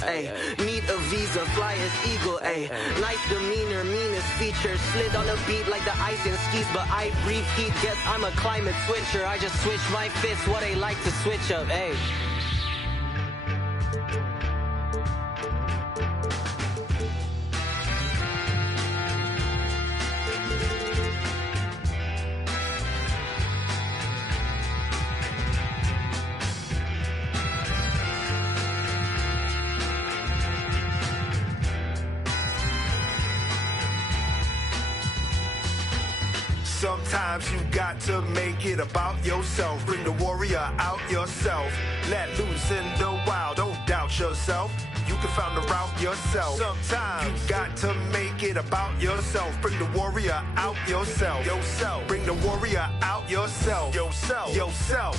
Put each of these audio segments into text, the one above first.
Beatles, ayy. Need a visa, fly as eagle, ayy. Nice demeanor, meanest features. Slid on a beat like the ice in skis, but I breathe heat. Guess I'm a climate switcher. I just switch my fits, what they like to switch up, ayy. Sometimes you got to make it about yourself. Bring the warrior out yourself. Let loose in the wild, don't doubt yourself. You can find the route yourself. Sometimes you got to make it about yourself. Bring the warrior out yourself. Yourself. Bring the warrior out yourself. Yourself. Yourself.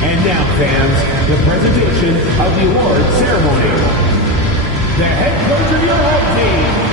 And now, fans, the presentation of the award ceremony. The head coach of your home team,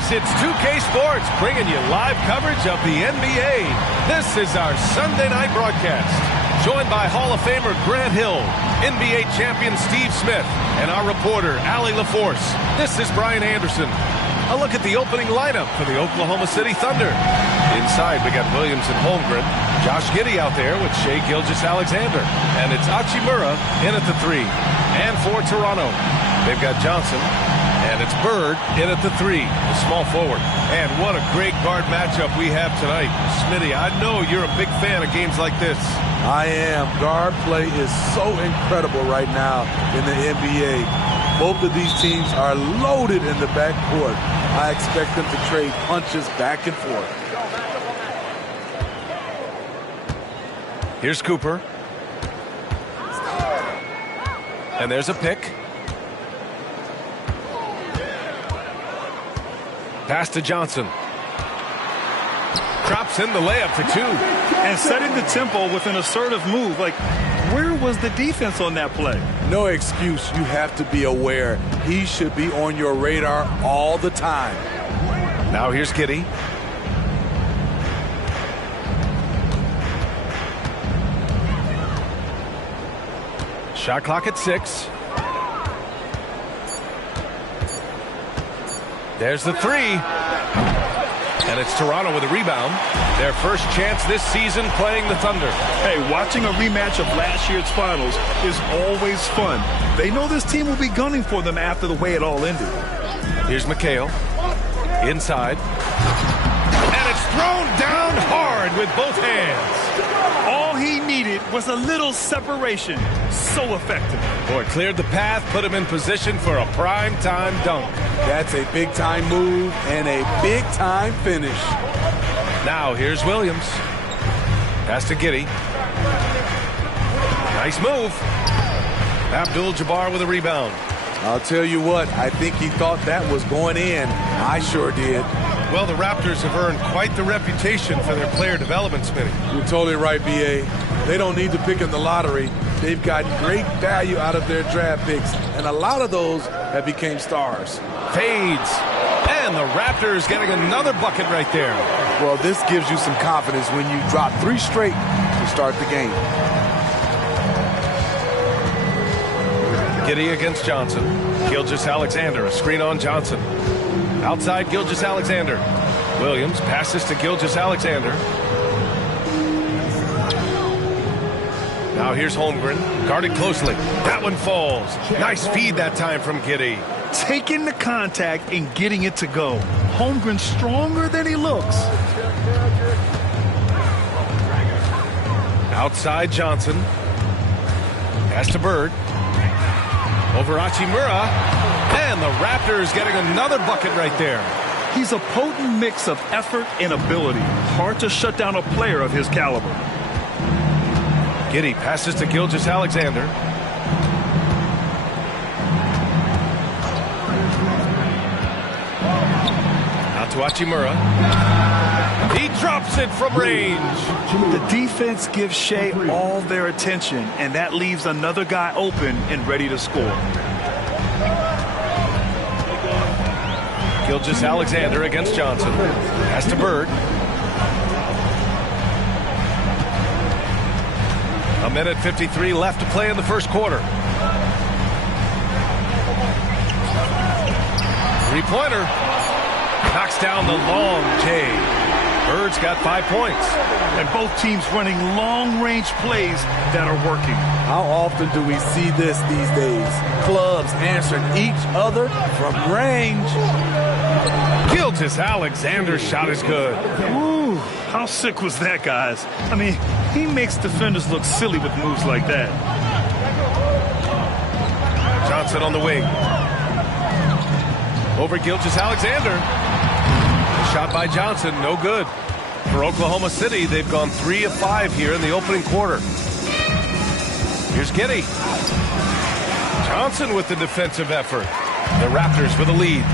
Greetings, it's 2K Sports bringing you live coverage of the NBA. This is our Sunday night broadcast. Joined by Hall of Famer Grant Hill, NBA champion Steve Smith, and our reporter Allie LaForce. This is Brian Anderson. A look at the opening lineup for the Oklahoma City Thunder. Inside, we got Williams and Holmgren. Josh Giddey out there with Shai Gilgeous-Alexander. And it's Hachimura in at the 3. And for Toronto, they've got Johnson. And it's Bird in at the 3, the small forward. And what a great guard matchup we have tonight. Smitty, I know you're a big fan of games like this. I am. Guard play is so incredible right now in the NBA. Both of these teams are loaded in the backcourt. I expect them to trade punches back and forth. Here's Cooper. And there's a pick. Pass to Johnson. Drops in the layup for 2. And setting the tempo with an assertive move. Like, where was the defense on that play? No excuse. You have to be aware. He should be on your radar all the time. Now here's Giddey. Shot clock at 6. There's the 3. And it's Toronto with a rebound. Their first chance this season playing the Thunder. Hey, watching a rematch of last year's finals is always fun. They know this team will be gunning for them after the way it all ended. Here's McHale. Inside. And it's thrown down hard with both hands. All he needed was a little separation. So effective. Boy, cleared the path, put him in position for a prime-time dunk. That's a big-time move and a big-time finish. Now, here's Williams. Pass to Giddey. Nice move. Abdul-Jabbar with a rebound. I'll tell you what, I think he thought that was going in. I sure did. Well, the Raptors have earned quite the reputation for their player development, Smitty. You're totally right, B.A. They don't need to pick in the lottery. They've gotten great value out of their draft picks, and a lot of those have become stars. Fades. And the Raptors getting another bucket right there. Well, this gives you some confidence when you drop 3 straight to start the game. Giddey against Johnson. Gilgeous-Alexander, a screen on Johnson. Outside Gilgeous-Alexander. Williams passes to Gilgeous-Alexander. Now here's Holmgren, guarded closely. That one falls. Nice feed that time from Giddey. Taking the contact and getting it to go. Holmgren stronger than he looks. Outside Johnson. Pass to Bird. Over Hachimura. And the Raptors getting another bucket right there. He's a potent mix of effort and ability. Hard to shut down a player of his caliber. Giddey passes to Gilgeous-Alexander. Out to Hachimura. He drops it from range. The defense gives Shai all their attention, and that leaves another guy open and ready to score. Gilgeous-Alexander against Johnson. Pass to Bird. A minute 53 left to play in the first quarter. Three-pointer. Knocks down the long J. Bird's got 5 points. And both teams running long-range plays that are working. How often do we see this these days? Clubs answering each other from range. Gilgeous-Alexander's shot is good. Ooh, how sick was that, guys? I mean, he makes defenders look silly with moves like that. Johnson on the wing. Over Gilgeous-Alexander. Shot by Johnson, no good. For Oklahoma City, they've gone 3 of 5 here in the opening quarter. Here's Giddey. Johnson with the defensive effort. The Raptors with a lead.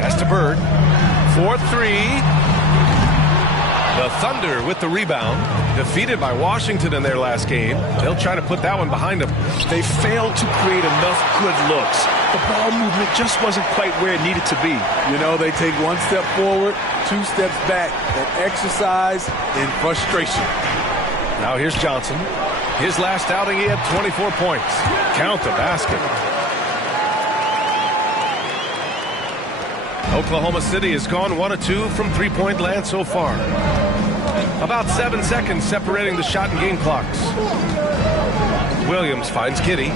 Pass to Bird. 4-3. The The Thunder with the rebound. Defeated by Washington in their last game. They'll try to put that one behind them. They failed to create enough good looks. The ball movement just wasn't quite where it needed to be. You know, they take one step forward, 2 steps back, and exercise in frustration. Now here's Johnson. His last outing, he had 24 points. Count the basket. Oklahoma City has gone 1 of 2 from three-point land so far. About 7 seconds separating the shot and game clocks. Williams finds Giddey.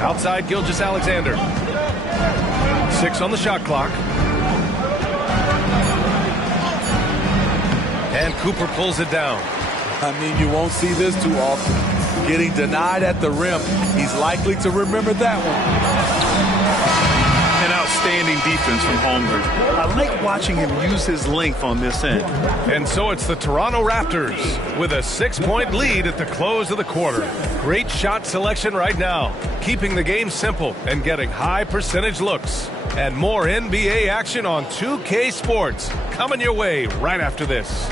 Outside Gilgeous-Alexander. 6 on the shot clock. And Cooper pulls it down. I mean, you won't see this too often. Getting denied at the rim. He's likely to remember that one. An outstanding defense from Holmgren. I like watching him use his length on this end. And so it's the Toronto Raptors with a 6-point lead at the close of the quarter. Great shot selection right now, keeping the game simple and getting high percentage looks. And more NBA action on 2K Sports coming your way right after this.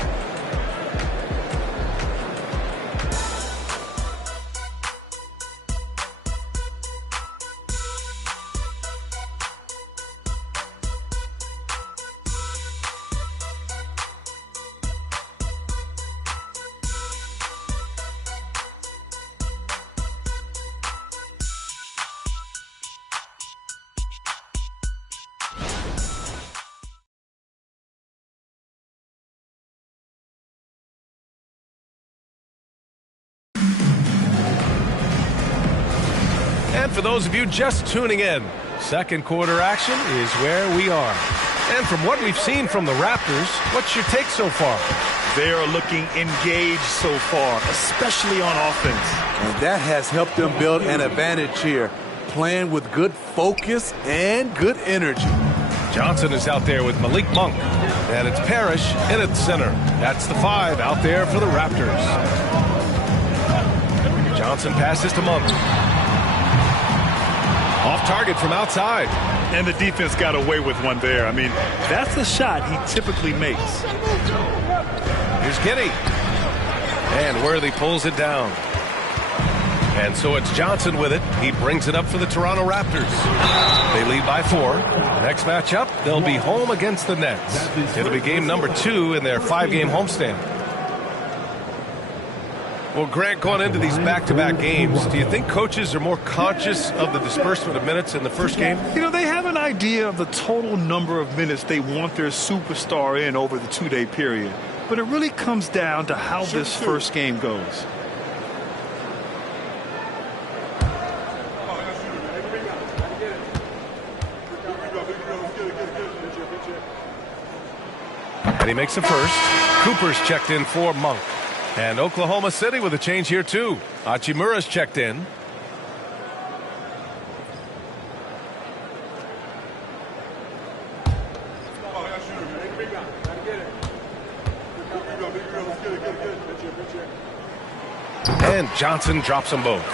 And for those of you just tuning in, second quarter action is where we are. And from what we've seen from the Raptors, what's your take so far? They are looking engaged so far, especially on offense. And that has helped them build an advantage here, playing with good focus and good energy. Johnson is out there with Malik Monk, and it's Parrish in at center. That's the 5 out there for the Raptors. Johnson passes to Monk. Off target from outside. And the defense got away with one there. I mean, that's the shot he typically makes. Here's Giddey. And Worthy pulls it down. And so it's Johnson with it. He brings it up for the Toronto Raptors. They lead by 4. Next matchup, they'll be home against the Nets. It'll be game number 2 in their 5-game homestand. Well, Grant, going into these back-to-back games, do you think coaches are more conscious of the disbursement of minutes in the first game? You know, they have an idea of the total number of minutes they want their superstar in over the 2-day period. But it really comes down to how this first game goes. And he makes the first. Cooper's checked in for Monk. And Oklahoma City with a change here, too. Hachimura's checked in. And Johnson drops them both.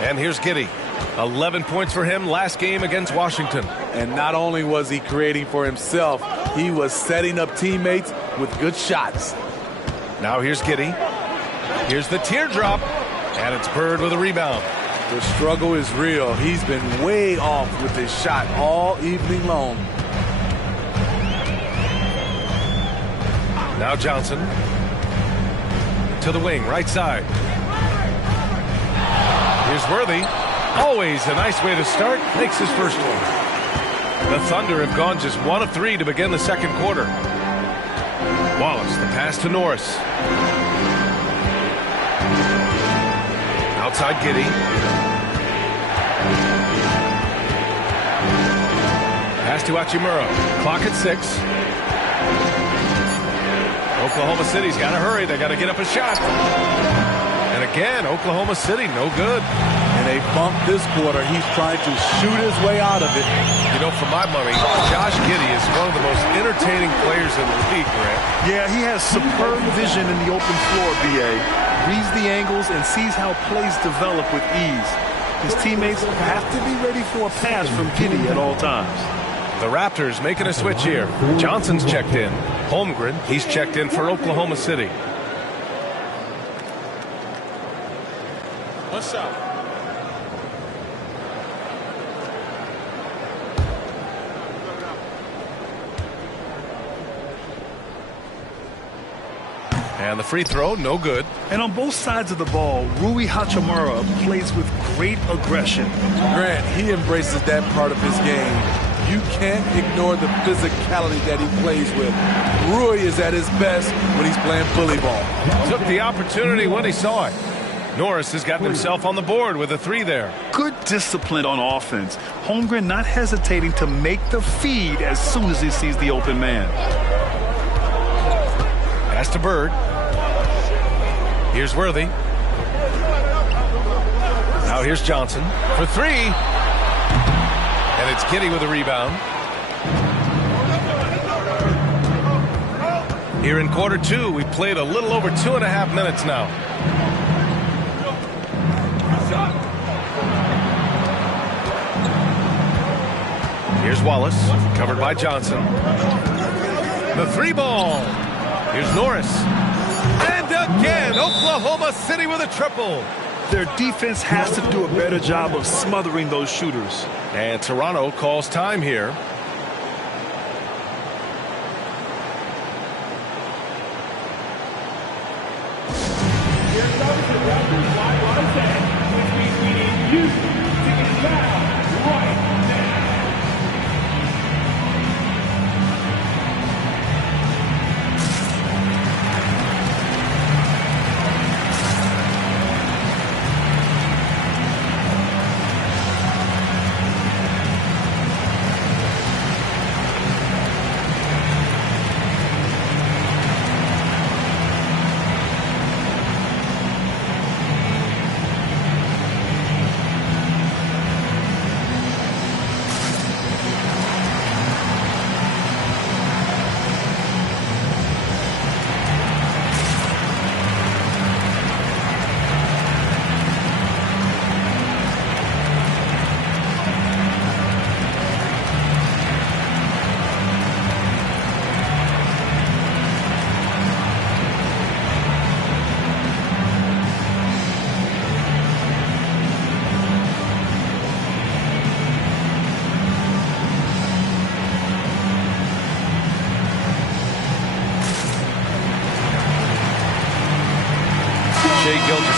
And here's Giddey. 11 points for him last game against Washington. And not only was he creating for himself, he was setting up teammates with good shots. Now here's Giddey. Here's the teardrop. And it's Bird with a rebound. The struggle is real. He's been way off with his shot all evening long. Now Johnson. To the wing, right side. Here's Worthy. Always a nice way to start. Makes his first one. The Thunder have gone just 1 of 3 to begin the second quarter. Wallace, the pass to Norris. Outside Giddey. Pass to Hachimura. Clock at 6. Oklahoma City's got to hurry. They got to get up a shot. And again, Oklahoma City, no good. And they bumped this quarter. He's trying to shoot his way out of it. You know, for my money, Josh Giddey is one of the most entertaining players in the league, Grant. Yeah, he has superb vision in the open floor, B.A. Reads the angles and sees how plays develop with ease. His teammates have to be ready for a pass from Giddey at all times. The Raptors making a switch here. Johnson's checked in. Holmgren, he's checked in for Oklahoma City. What's up? And the free throw, no good. And on both sides of the ball, Rui Hachimura plays with great aggression. Grant, he embraces that part of his game. You can't ignore the physicality that he plays with. Rui is at his best when he's playing bully ball. Took the opportunity when he saw it. Norris has gotten himself on the board with a 3 there. Good discipline on offense. Holmgren not hesitating to make the feed as soon as he sees the open man. Pass to Bird. Here's Worthy. Now here's Johnson for 3. And it's Giddey with a rebound. Here in quarter 2, we played a little over 2.5 minutes now. Here's Wallace, covered by Johnson. The 3 ball. Here's Norris. And again, Oklahoma City with a triple. Their defense has to do a better job of smothering those shooters. And Toronto calls time here.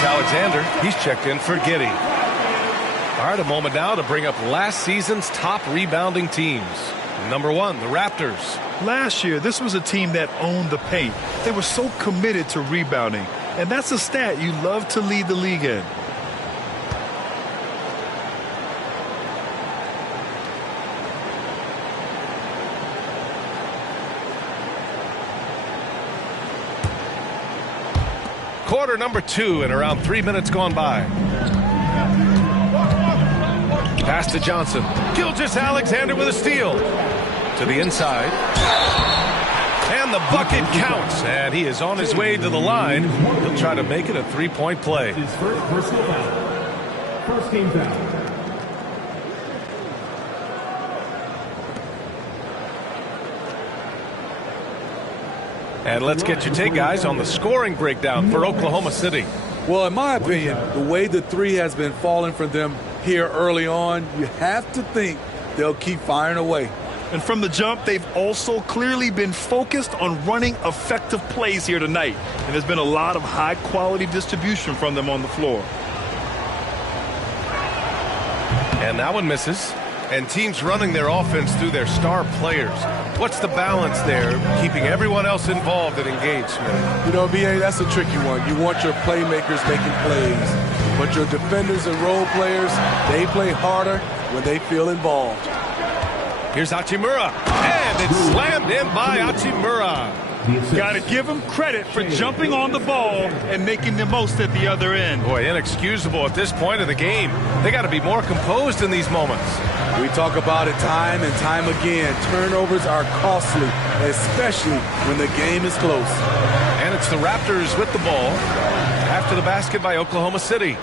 Alexander, he's checked in for Giddey. All right, a moment now to bring up last season's top rebounding teams. Number 1, the Raptors. Last year, this was a team that owned the paint. They were so committed to rebounding, and that's a stat you love to lead the league in. Quarter number 2 and around 3 minutes gone by. Pass to Johnson. Gilgeous-Alexander with a steal. To the inside. And the bucket counts. And he is on his way to the line. He'll try to make it a 3-point play. His first personal foul. First team foul. And let's get your take, guys, on the scoring breakdown for Oklahoma City. Well, in my opinion, the way the 3 has been falling for them here early on, you have to think they'll keep firing away. And from the jump, they've also clearly been focused on running effective plays here tonight. And there's been a lot of high-quality distribution from them on the floor. And that one misses. And teams running their offense through their star players. What's the balance there, keeping everyone else involved and engaged, Smith? You know, B.A., that's a tricky one. You want your playmakers making plays, but your defenders and role players, they play harder when they feel involved. Here's Hachimura, and it's slammed in by Hachimura. Got to give him credit for jumping on the ball and making the most at the other end. Boy, inexcusable at this point of the game. They got to be more composed in these moments. We talk about it time and time again. Turnovers are costly, especially when the game is close. And it's the Raptors with the ball. After the basket by Oklahoma City.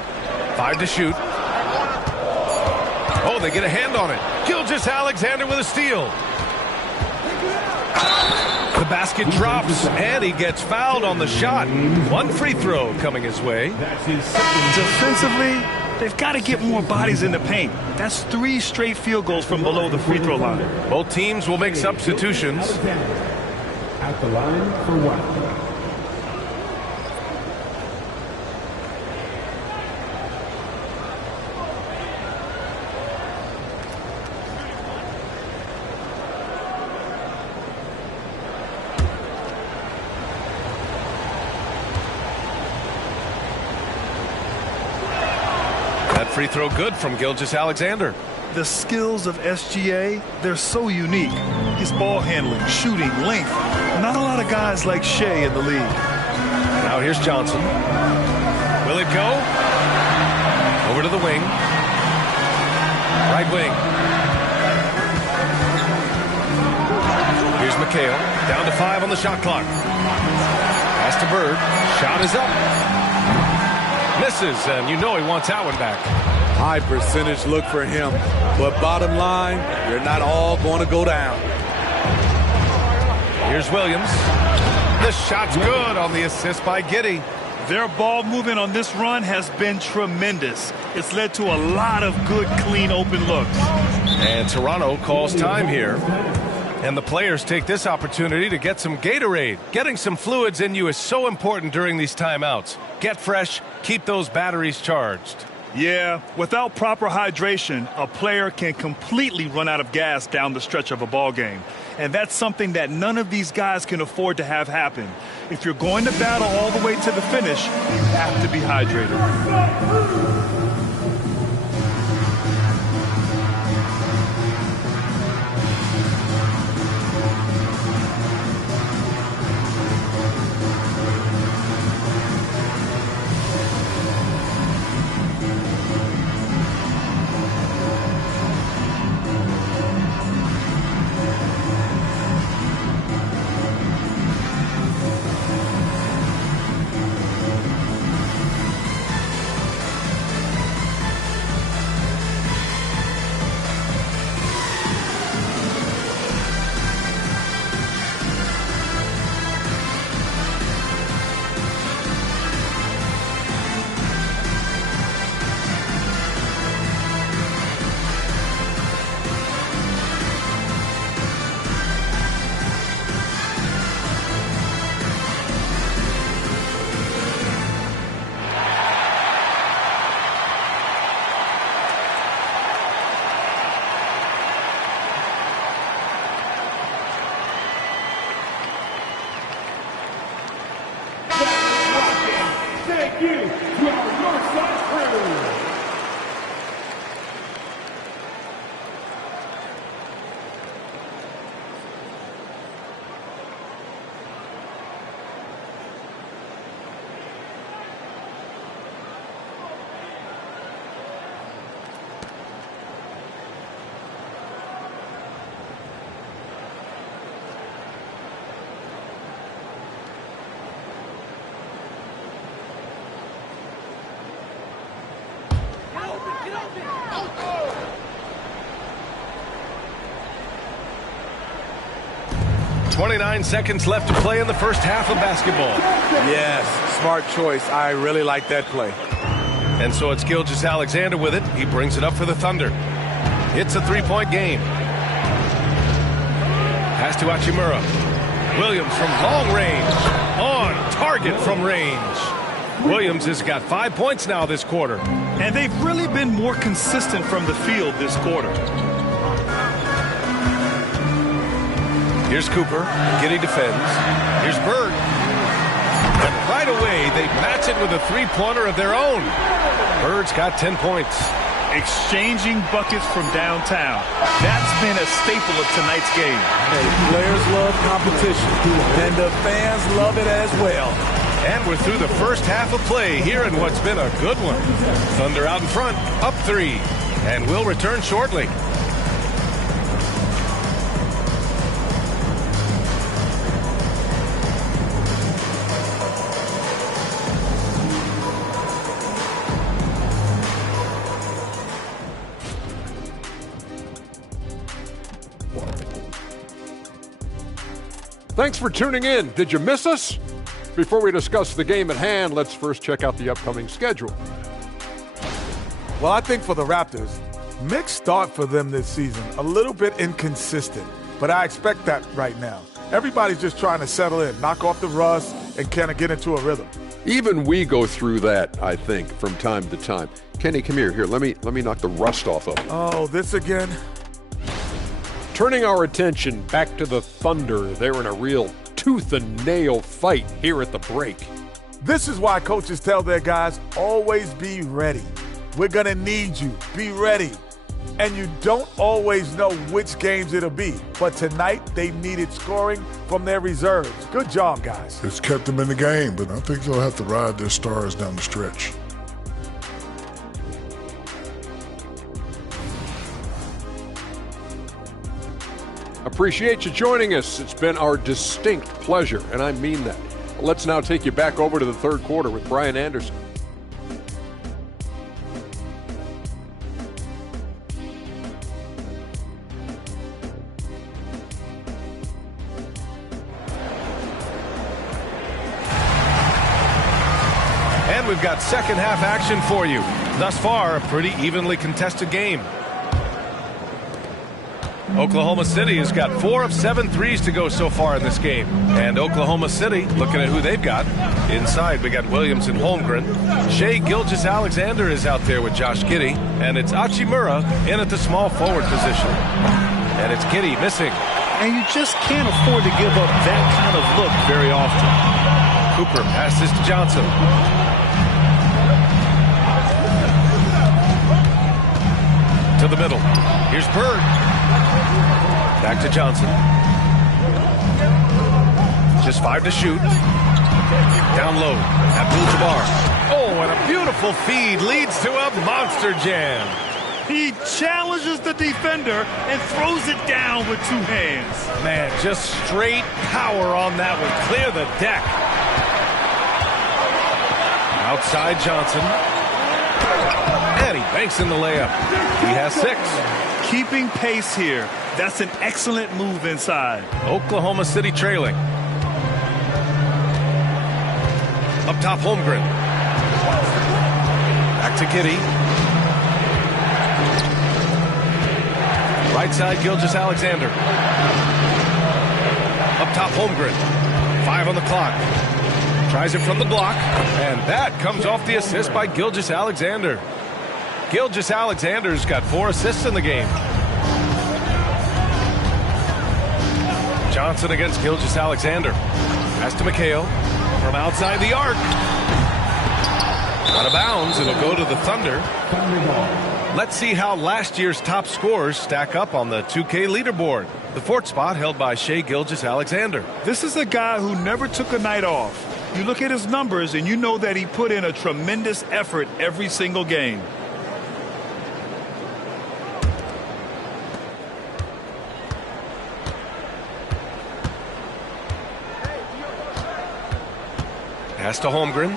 5 to shoot. Oh, they get a hand on it. Gilgeous-Alexander with a steal. The basket drops, and he gets fouled on the shot. One free throw coming his way. Defensively, they've got to get more bodies in the paint. That's 3 straight field goals from below the free throw line. Both teams will make substitutions. At the line for 1. Free throw good from Gilgeous-Alexander. The skills of SGA, they're so unique. His ball handling, shooting, length. Not a lot of guys like Shea in the league. Now here's Johnson. Will it go? Over to the wing. Right wing. Here's McHale. Down to 5 on the shot clock. Pass to Bird. Shot is up. Misses, and you know he wants that one back. High percentage look for him. But bottom line, you're not all going to go down. Here's Williams. The shot's good on the assist by Giddey. Their ball movement on this run has been tremendous. It's led to a lot of good, clean, open looks. And Toronto calls time here. And the players take this opportunity to get some Gatorade. Getting some fluids in you is so important during these timeouts. Get fresh, keep those batteries charged. Yeah, without proper hydration, a player can completely run out of gas down the stretch of a ball game. And that's something that none of these guys can afford to have happen. If you're going to battle all the way to the finish, you have to be hydrated. Thank you to our Northside crew. .29 seconds left to play in the first half of basketball. Yes, smart choice. I really like that play. And so it's Gilgeous-Alexander with it. He brings it up for the Thunder. It's a three-point game. Pass to Hachimura. Williams from long range. On target from range. Williams has got 5 points now this quarter. And they've really been more consistent from the field this quarter. Here's Cooper. Giddey defends. Here's Bird. And right away, they match it with a three-pointer of their own. Bird's got 10 points. Exchanging buckets from downtown. That's been a staple of tonight's game. Hey, players love competition, and the fans love it as well. And we're through the first half of play here in what's been a good one. Thunder out in front, up 3. And we'll return shortly. Thanks for tuning in. Did you miss us? Before we discuss the game at hand, let's first check out the upcoming schedule. Well, I think for the Raptors, mixed start for them this season. A little bit inconsistent, but I expect that right now. Everybody's just trying to settle in, knock off the rust, and kind of get into a rhythm. Even we go through that, I think, from time to time. Kenny, come here. Here, let me knock the rust off of you. Oh, this again? Turning our attention back to the Thunder, they're in a real tooth and nail fight here at the break. This is why coaches tell their guys, always be ready. We're going to need you. Be ready. And you don't always know which games it'll be. But tonight, they needed scoring from their reserves. Good job, guys. It's kept them in the game, but I think they'll have to ride their stars down the stretch. Appreciate you joining us. It's been our distinct pleasure, and I mean that. Let's now take you back over to the third quarter with Brian Anderson. And we've got second half action for you. Thus far, a pretty evenly contested game. Oklahoma City has got 4 of 7 threes to go so far in this game. And Oklahoma City, looking at who they've got. Inside, we got Williams and Holmgren. Shai Gilgeous-Alexander is out there with Josh Giddey. And it's Hachimura in at the small forward position. And it's Giddey missing. And you just can't afford to give up that kind of look very often. Cooper passes to Johnson. To the middle. Here's Bird. Back to Johnson. Just 5 to shoot. Down low. Abdul-Jabbar. Oh, and a beautiful feed leads to a monster jam. He challenges the defender and throws it down with 2 hands. Man, just straight power on that one. Clear the deck. Outside Johnson. And he banks in the layup. He has 6. Keeping pace here. That's an excellent move inside. Oklahoma City trailing. Up top, Holmgren. Back to Giddey. Right side, Gilgeous-Alexander. Up top, Holmgren. 5 on the clock. Tries it from the block. And that comes off the assist by Gilgeous-Alexander. Gilgeous-Alexander's got 4 assists in the game. Johnson against Gilgeous-Alexander. Pass to McHale from outside the arc. Out of bounds. It'll go to the Thunder. Let's see how last year's top scorers stack up on the 2K leaderboard. The 4th spot held by Shai Gilgeous-Alexander. This is a guy who never took a night off. You look at his numbers and you know that he put in a tremendous effort every single game. Pass to Holmgren.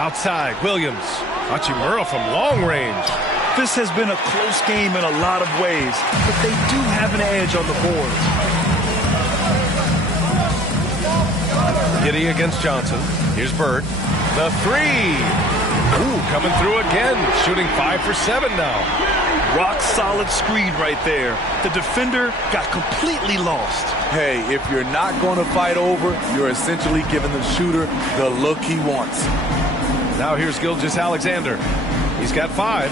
Outside, Williams. Hachimura from long range. This has been a close game in a lot of ways, but they do have an edge on the board. Giddey against Johnson. Here's Bird. The 3. Ooh, coming through again. Shooting 5 for 7 now. Rock solid screen right there. The defender got completely lost. Hey, if you're not going to fight over, you're essentially giving the shooter the look he wants. Now here's Gilgeous-Alexander. He's got 5.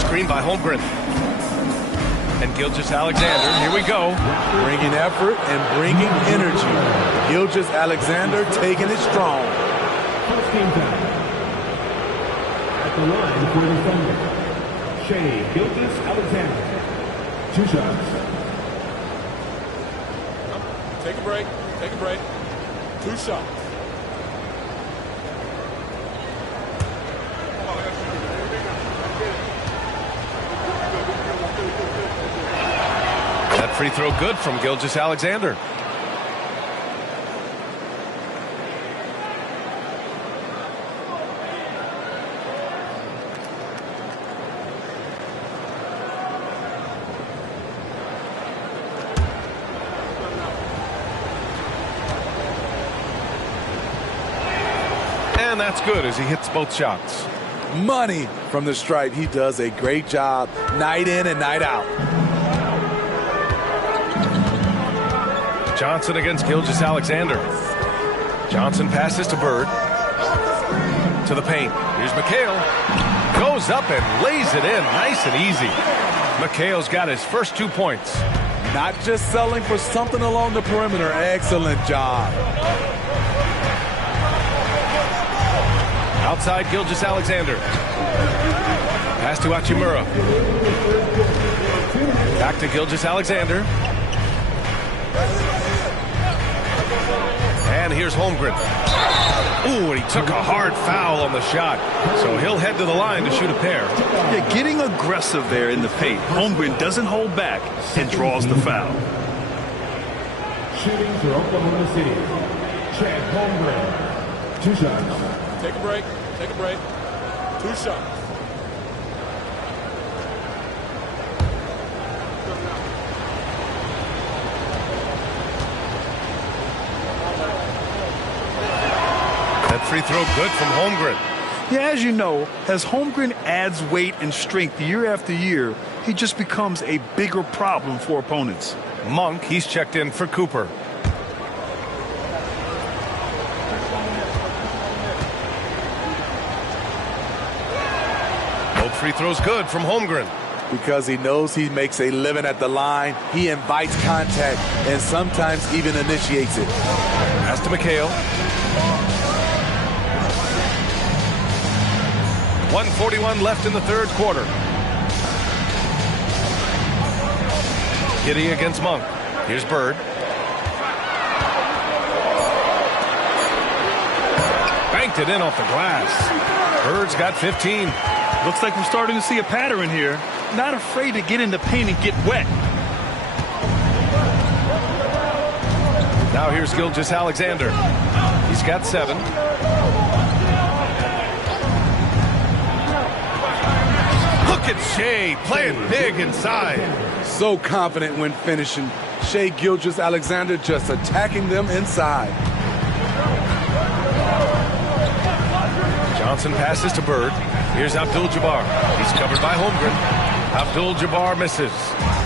Screen by Holmgren. And Gilgeous-Alexander, here we go. Bringing effort and bringing energy. Gilgeous-Alexander taking it strong. First game time. At the line for the Thunder, Shai Gilgeous-Alexander. 2 shots. Take a break. Take a break. 2 shots. That free throw good from Gilgeous-Alexander. And that's good as he hits both shots. Money from the stripe. He does a great job night in and night out. Johnson against Gilgeous-Alexander. Johnson passes to Bird. To the paint. Here's McHale. Goes up and lays it in. Nice and easy. McHale's got his first 2 points. Not just settling for something along the perimeter. Excellent job. Outside Gilgeous-Alexander. Pass to Hachimura. Back to Gilgeous-Alexander. And here's Holmgren. Ooh, and he took a hard foul on the shot. So he'll head to the line to shoot a pair. Yeah, getting aggressive there in the paint. Holmgren doesn't hold back and draws the foul. Shooting for Oklahoma City, Chad Holmgren. 2 shots. Take a break. Take a break. 2 shots. That free throw good from Holmgren. Yeah, as you know, as Holmgren adds weight and strength year after year, he just becomes a bigger problem for opponents. Monk, he's checked in for Cooper. Both free throws good from Holmgren. Because he knows he makes a living at the line, he invites contact and sometimes even initiates it. Pass to McHale. 1:41 left in the third quarter. Giddy against Monk. Here's Bird. Banked it in off the glass. Bird's got 15. Looks like we're starting to see a pattern here. Not afraid to get in the paint and get wet. Now here's Gilgeous-Alexander. He's got 7. Look at Shea playing big inside. So confident when finishing. Shea Gilgeous-Alexander just attacking them inside. Johnson passes to Bird. Here's Abdul-Jabbar. He's covered by Holmgren. Abdul-Jabbar misses.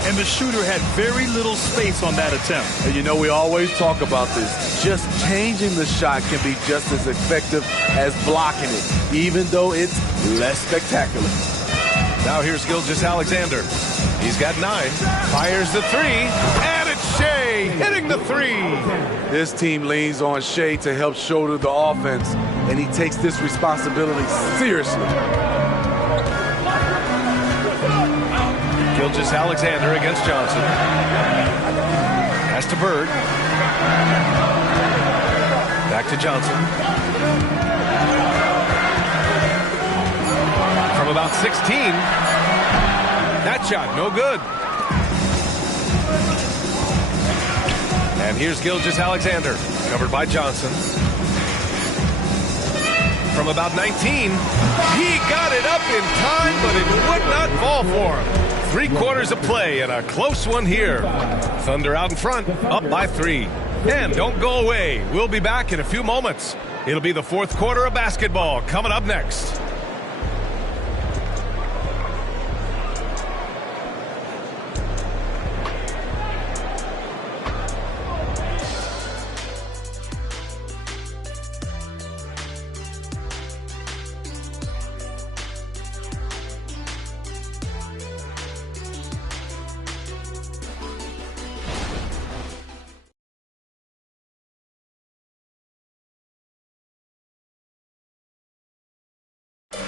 And the shooter had very little space on that attempt. And you know, we always talk about this. Just changing the shot can be just as effective as blocking it, even though it's less spectacular. Now here's Gilgeous-Alexander. He's got 9. Fires the 3. And it's Shea hitting the 3. This team leans on Shea to help shoulder the offense, and he takes this responsibility seriously. Gilgeous-Alexander against Johnson. Pass to Bird. Back to Johnson. From about 16. That shot, no good. And here's Gilgeous-Alexander, covered by Johnson. From about 19. He got it up in time, but it would not fall for him. 3 quarters of play and a close one here. Thunder out in front, up by 3. And don't go away. We'll be back in a few moments. It'll be the 4th quarter of basketball coming up next.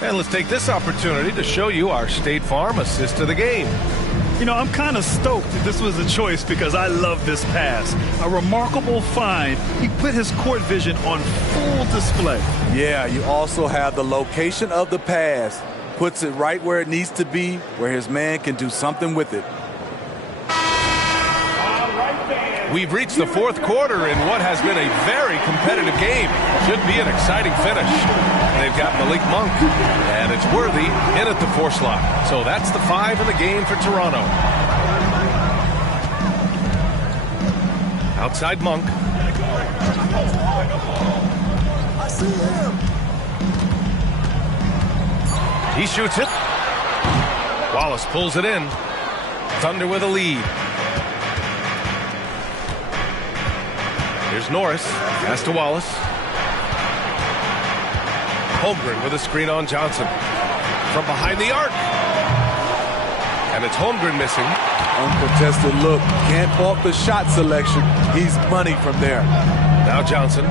And let's take this opportunity to show you our State Farm assist of the game. You know, I'm kind of stoked that this was a choice because I love this pass. A remarkable find. He put his court vision on full display. Yeah, you also have the location of the pass. Puts it right where it needs to be, where his man can do something with it. We've reached the 4th quarter in what has been a very competitive game. Should be an exciting finish. They've got Malik Monk, and it's Worthy in at the 4 slot. So that's the 5 in the game for Toronto. Outside Monk. He shoots it. Wallace pulls it in. Thunder with a lead. Here's Norris. Pass to Wallace. Holmgren with a screen on Johnson. From behind the arc. And it's Holmgren missing. Uncontested look. Can't fault the shot selection. He's money from there. Now Johnson.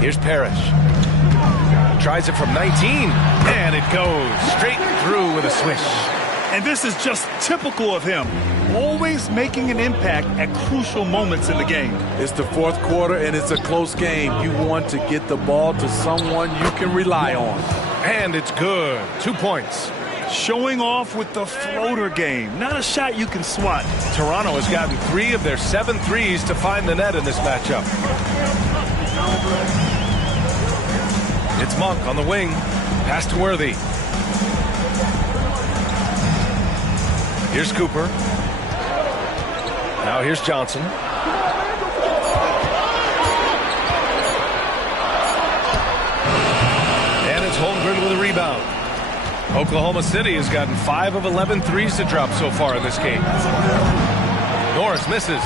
Here's Parrish. Tries it from 19. And it goes straight through with a swish. And this is just typical of him. Always making an impact at crucial moments in the game. It's the fourth quarter and it's a close game. You want to get the ball to someone you can rely on. And it's good. 2 points. Showing off with the floater game. Not a shot you can swat. Toronto has gotten 3 of their 7 threes to find the net in this matchup. It's Monk on the wing. Pass to Worthy. Here's Cooper. Now here's Johnson. And it's Holmgren with a rebound. Oklahoma City has gotten 5 of 11 threes to drop so far in this game. Norris misses.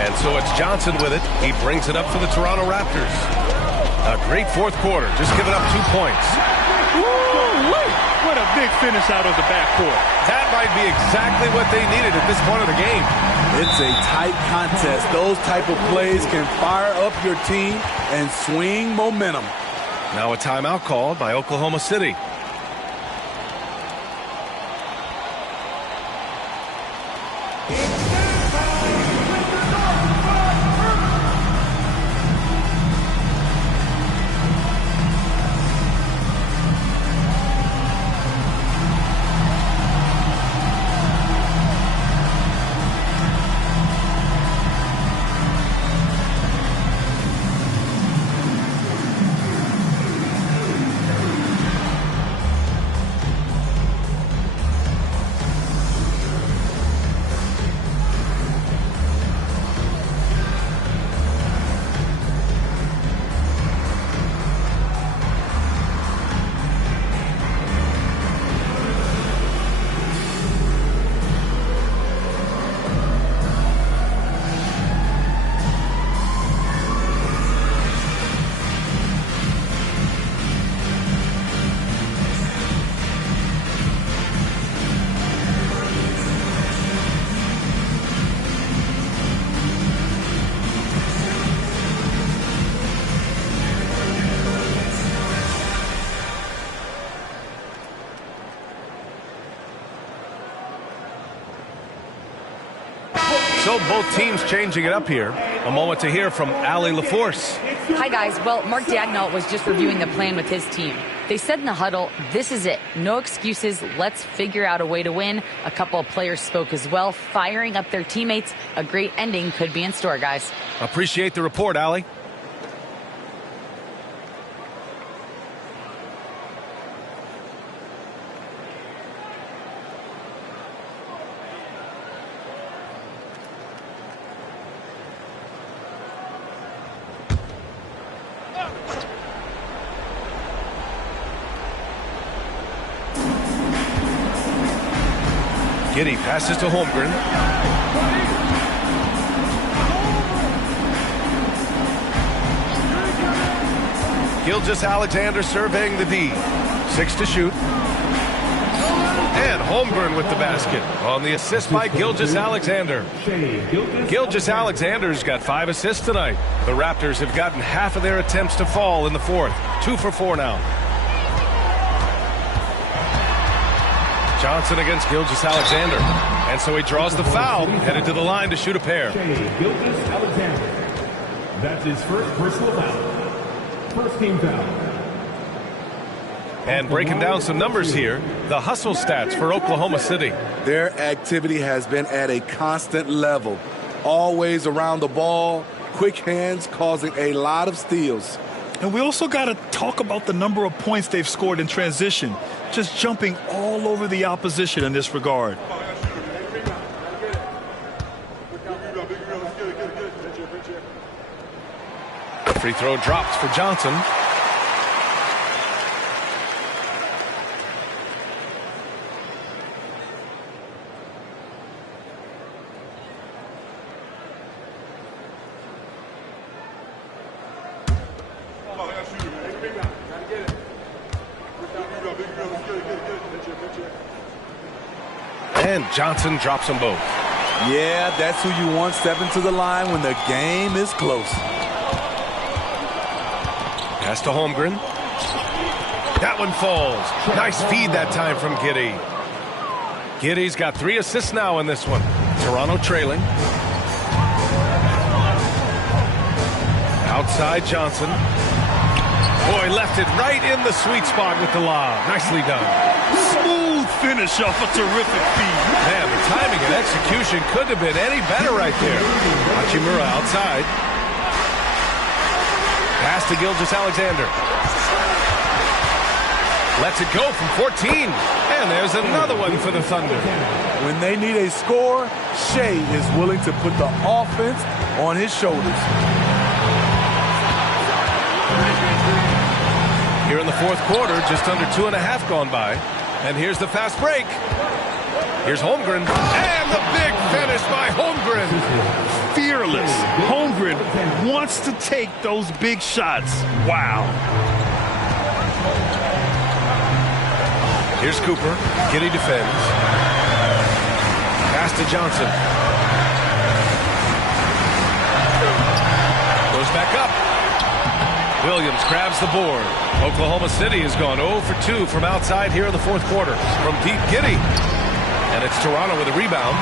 And so it's Johnson with it. He brings it up for the Toronto Raptors. A great fourth quarter, just giving up 2 points. What a big finish out of the backcourt. That might be exactly what they needed at this point of the game. It's a tight contest. Those type of plays can fire up your team and swing momentum. Now a timeout called by Oklahoma City. So both teams changing it up here. A moment to hear from Allie LaForce. Hi, guys. Well, Mark Daigneault was just reviewing the plan with his team. They said in the huddle, this is it. No excuses. Let's figure out a way to win. A couple of players spoke as well, firing up their teammates. A great ending could be in store, guys. Appreciate the report, Allie. Giddey passes to Holmgren. Gilgeous-Alexander surveying the D. 6 to shoot. And Holmgren with the basket on the assist by Gilgeous-Alexander. Gilgeous-Alexander's got 5 assists tonight. The Raptors have gotten half of their attempts to fall in the fourth. 2 for 4 now. Johnson against Gilgeous-Alexander. And so he draws the foul, headed to the line to shoot a pair. Gilgeous-Alexander. That's his first personal foul. First team foul. And breaking down some numbers here, the hustle stats for Oklahoma City. Their activity has been at a constant level. Always around the ball, quick hands causing a lot of steals. And we also got to talk about the number of points they've scored in transition. Just jumping all over the opposition in this regard. Free throw drops for Johnson. And Johnson drops them both. Yeah, that's who you want stepping to the line when the game is close. Pass to Holmgren. That one falls. Nice feed that time from Giddey. Giddey's got 3 assists now in this one. Toronto trailing. Outside Johnson. Boy, left it right in the sweet spot with the lob. Nicely done. Smooth finish off a terrific feed. Man, the timing and execution couldn't have been any better right there. Hachimura outside. Pass to Gilgeous-Alexander. Lets it go from 14. And there's another one for the Thunder. When they need a score, Shea is willing to put the offense on his shoulders. Here in the fourth quarter, just under 2.5 gone by. And here's the fast break. Here's Holmgren. And the big finish by Holmgren. Fearless. Holmgren wants to take those big shots. Wow. Here's Cooper. Giddey defends. Pass to Johnson. Goes back up. Williams grabs the board. Oklahoma City has gone 0 for 2 from outside here in the fourth quarter. From deep, Giddey. And it's Toronto with a rebound.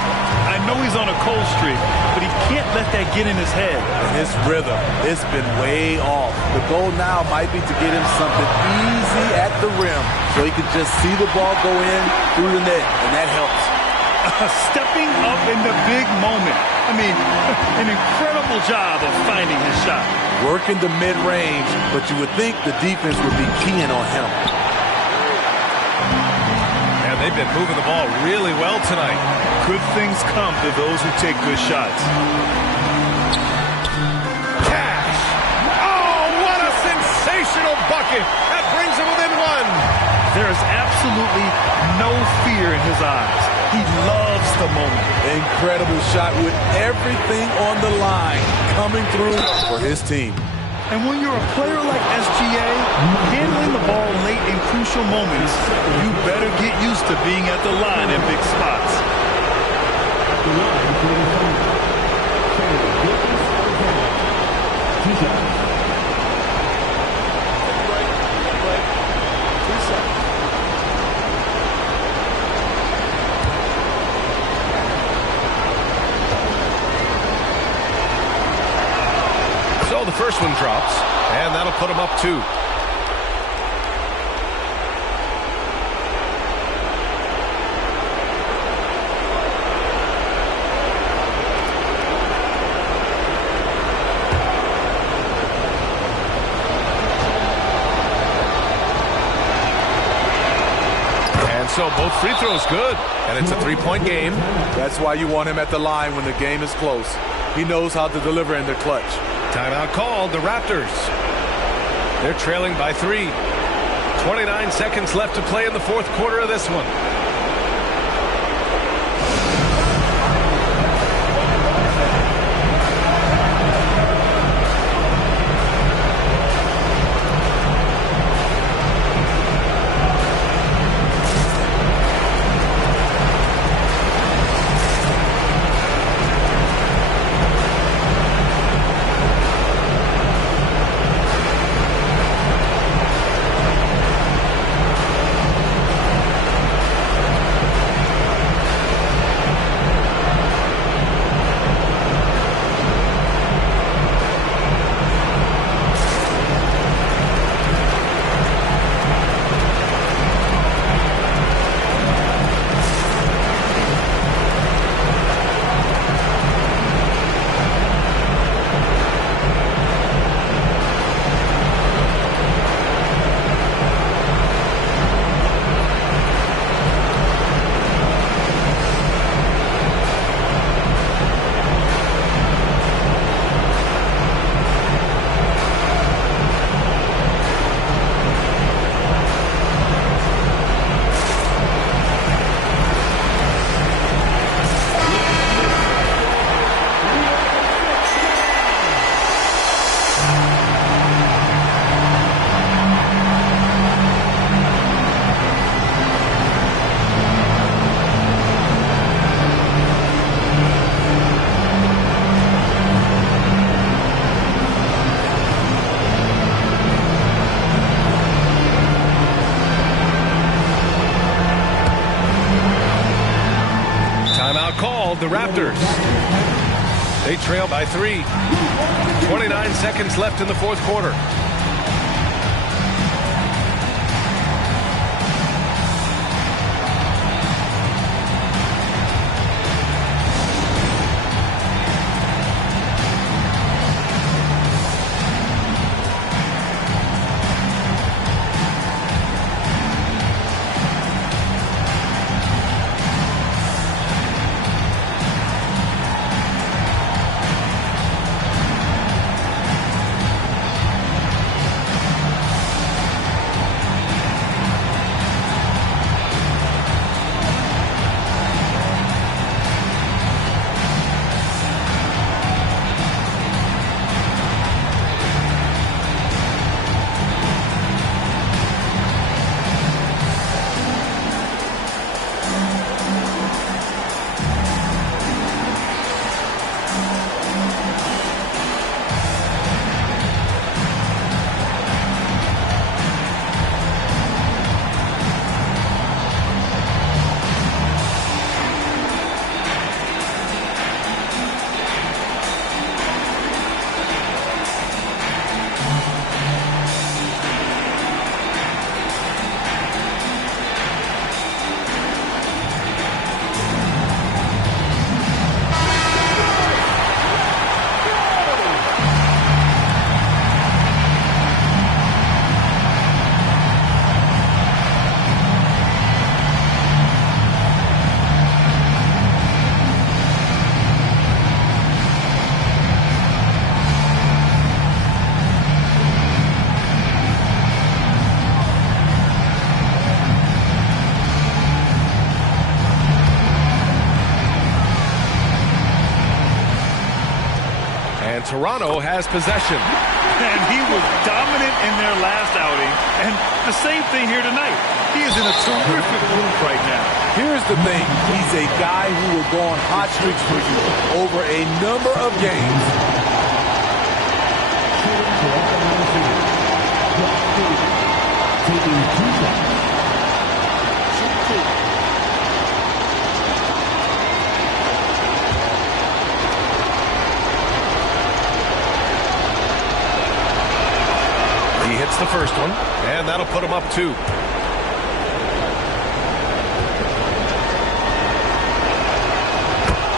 I know he's on a cold streak, but he can't let that get in his head. And his rhythm, it's been way off. The goal now might be to get him something easy at the rim so he can just see the ball go in through the net, and that helps. Stepping up in the big moment. I mean, an incredible job of finding his shot. Working the mid-range, but you would think the defense would be keying on him. And they've been moving the ball really well tonight. Good things come to those who take good shots. Cash! Oh, what a sensational bucket! That brings him within 1. There is absolutely no fear in his eyes. He loves the moment. Incredible shot with everything on the line coming through for his team. And when you're a player like SGA, handling the ball late in crucial moments, you better get used to being at the line in big spots. So the first one drops, and that'll put him up 2. And so both free throws good, and it's a 3-point game. That's why you want him at the line when the game is close. He knows how to deliver in the clutch. Timeout called, the Raptors. They're trailing by 3. 29 seconds left to play in the fourth quarter of this one. the Raptors. They trail by 3. 29 seconds left in the fourth quarter. Toronto has possession. And he was dominant in their last outing. And the same thing here tonight. He is in a terrific mood right now. Here's the thing. He's a guy who will go on hot streaks for you over a number of games. Taking 2 shots. He hits the first one, and that'll put him up 2.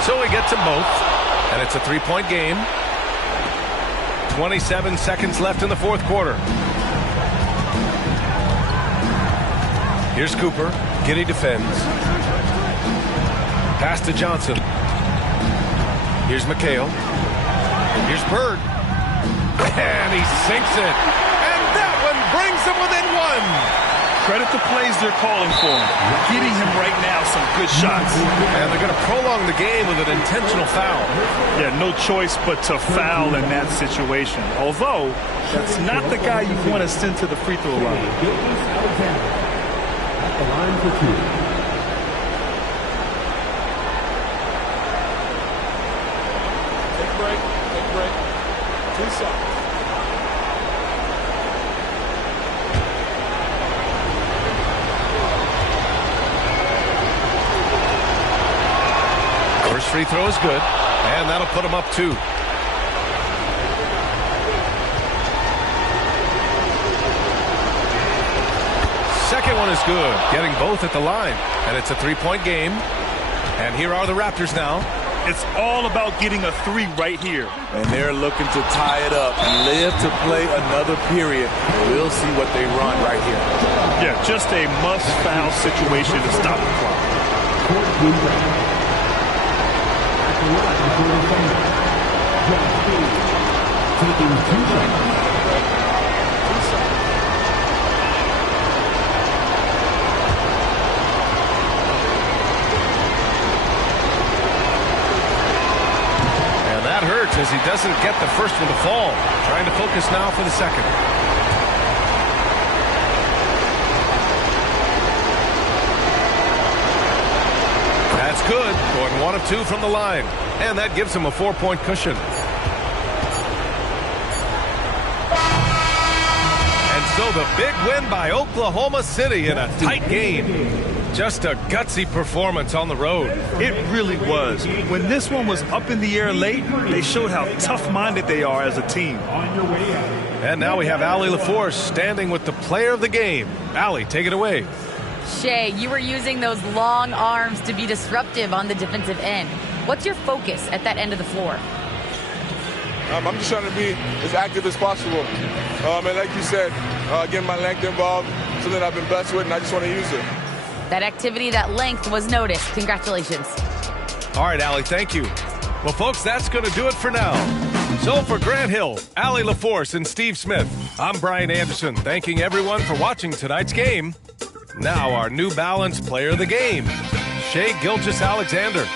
So he gets them both, and it's a 3-point game. 27 seconds left in the fourth quarter. Here's Cooper. Giddey defends. Pass to Johnson. Here's McHale. Here's Bird. And he sinks it. And that one brings him within 1. Credit the plays they're calling for him. Getting him right now some good shots. And they're going to prolong the game with an intentional foul. Yeah, no choice but to foul in that situation. Although, that's not the guy you want to send to the free throw line. At the line for 2. Take a break. Take a break. 2 seconds. First free throw is good, and that'll put him up 2. Second one is good, getting both at the line, and it's a 3-point game. And here are the Raptors now. It's all about getting a 3 right here. And they're looking to tie it up and live to play another period. We'll see what they run right here. Yeah, just a must-foul situation to stop the clock. Taking 2 shots. Hurts as he doesn't get the first one to fall. Trying to focus now for the second. That's good. Going 1 of 2 from the line. And that gives him a 4-point cushion. And so the big win by Oklahoma City in a tight game. Just a gutsy performance on the road. It really was. When this one was up in the air late, they showed how tough-minded they are as a team. And now we have Allie LaForce standing with the player of the game. Allie, take it away. Shea, you were using those long arms to be disruptive on the defensive end. What's your focus at that end of the floor? I'm just trying to be as active as possible. And like you said, getting my length involved, something I've been blessed with, and I just want to use it. That activity, that length was noticed. Congratulations. All right, Allie, thank you. Well, folks, that's going to do it for now. So for Grant Hill, Allie LaForce, and Steve Smith, I'm Brian Anderson, thanking everyone for watching tonight's game. Now our New Balance player of the game, Shea Gilgeous-Alexander.